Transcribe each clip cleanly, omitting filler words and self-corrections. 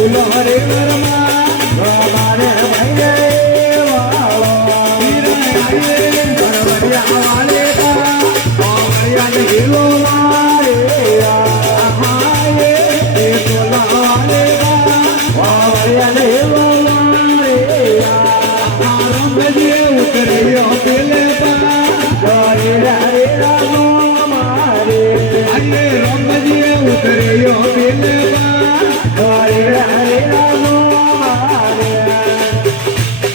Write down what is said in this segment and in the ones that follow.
બોલો હરે વર્મા મારે ભાઈ વાળો પરવરિયા વાલે પરવરિયા ને હીરો મારે હાય એ બોલા વાલે પરવરિયા ને હીરો મારે રંગજે ઉતર્યો પેલે રે રામો મારે અરે રંગજે ઉતર્યો પેલે હરે રામો મારે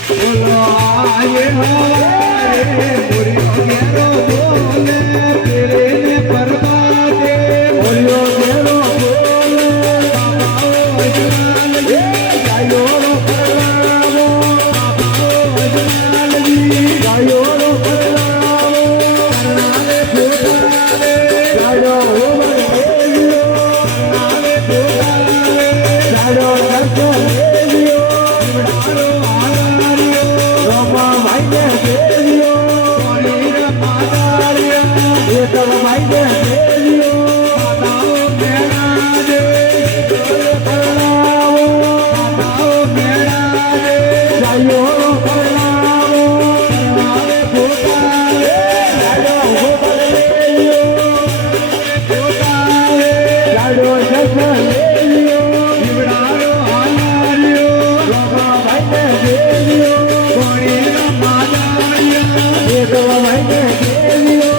બોલો આયે હરે બોલ્યો ઘેરો બોલે પેલે ને પરબાદે બોલ્યો ઘેરો બોલે બાબાઓ અજમાલજી ગાયો રો પરલાવો બાબાઓ અજમાલજી ગાયો રો પરલાવો કરનાલે ફૂટાલે ગાયો હો બરેલિયો કરનાલે ફૂટાલે ગાયો દર્શન દેલિયો ઉડારો આલારિયો રોમા ભાઈ ને દેલિયો કોણીર પાતારિયા એ તમ ભાઈ ને દેલિયો માતાઓ મેણા દે પરલાવો માતાઓ મેણા દે ગાયો પરલાવો કરનાલે ફૂટાલે ગાયો હો બરેલિયો ફૂટાલે ગાયો દર્શન દેલિયો ઉડારો આલારિયો રોમા ભાઈ ને દેલિયો કોણીર પાતારિયા એ તમ ભાઈ ને દેલિયો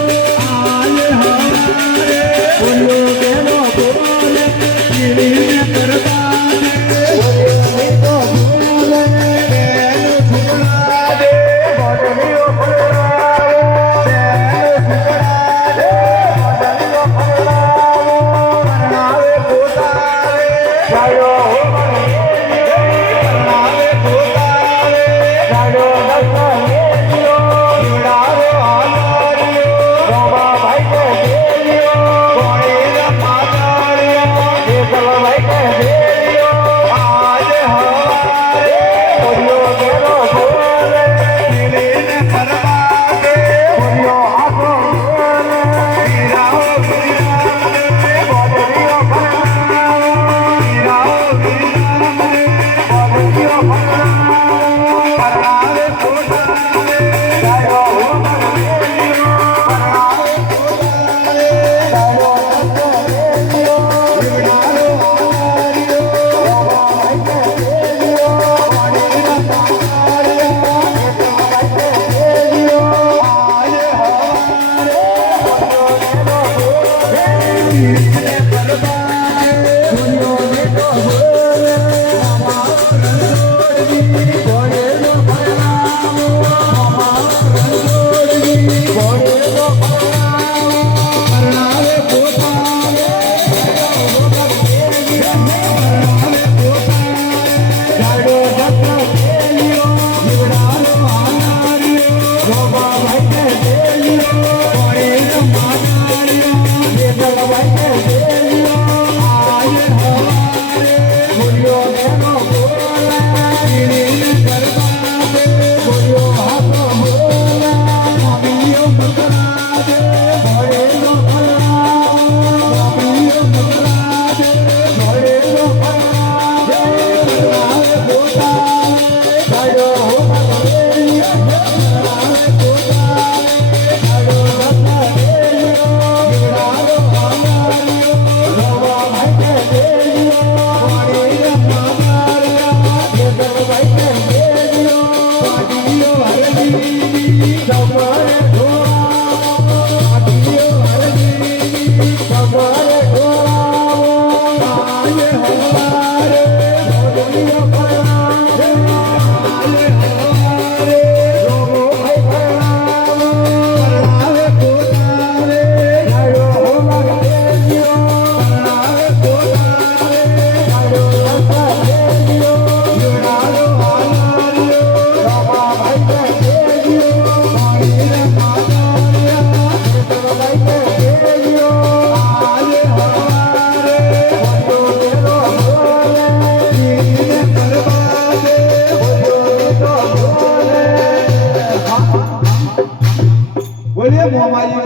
આલે હવારે બોલ્યો કેનો બોલે પીડીને પરબાદે બોલ્યો તો બોલે બેનો ફુકડા દે બોલ્યો ફુકડાવો બેનો ફુકડા દે બોલ્યો ફુકડાવો કરનાવે પોતાવે ગાયો હો કરનાવે પોતાવે ગાયો દર્શન દેલિયો ઉડારો આલારિયો રોમા ભાઈ કે દેલિયો કોણીર પાતાળિયો એ ભાઈ કે દેલિયો આજે હવારે બોલ્યો ઘેરો બોલે પીડીને પરબાદે બોલ્યો આખો બોલે પીરાઓ પીરાને બોલ્યો પરલાવો પીરાઓ પીરાને બોલ્યો પરલાવો પરણાવે પોતાને ગાયો હો બરેલિયો પરણાવે પોતાને ગાયો દર્શન દેલિયો ઉડારો આલારિયો રોમા ભાઈ કે દેલિયો કોણીર પાતાળિયા એ તમ ભાઈ કે દેલિયો આજે હવારે બોલ્યો ઘેરો બોલે પીડીને પરબાદે બોલ્યો ઘેરો બોલે મામા રણછોડજી કોણીનો પરલાવો મામા રણછોડજી કોણીનો પરલાવો પરણાવે પોતાને ગાયો હો બરેલિયો પરણાવે પોતાને ગાયો દર્શન દેલિયો ઉડારો આલારિયો રોમા ભાઈ કે દેલિયો કોણીર પાતાળિયા એ તમ ભાઈ કે દેલિયો આજે હવારે બોલ્યો ઘેરો બોલે પીડીને પરબાદે બોલ્યો હાથો બોલે બાબીઓ પકડા દે ભળેલો પરલાવો બાબીઓ પકડા દે ભળેલો પરલાવો કરનાવે પોતાને ગાયો હો બરેલિયો કરનાવે પોતાને ગાયો દર્શન દેલિયો ઉડારો આલારિયો રોમા ભાઈ કે દેલિયો કોણીર પાતાળિયા એ તમ ભાઈ કે દેલિયો પાટીઓ હરજી તમારે ઢોળાવો પાટીઓ હરજી તમારે ઢોળાવો આજે હવારે બોલ્યો પરલાવો આજે હવારે રોમો ભાઈ પરલાવો પરણાવે પોતાવે ગાયો હો બરેલિયો પરણાવે પોતાવે ગાયો દર્શન દેલિયો ઉડારો આલારિયો રોમા ભાઈ કે દેલિયો કોણીર પાતાળિયા એ તમ ભાઈ કે દેલિયો આજે હવારે બોલ્યો ઘેરો બોલે પીડીને પરબાદે બોલ્યો ઘેરો બોલે બોલીએ મોમાજી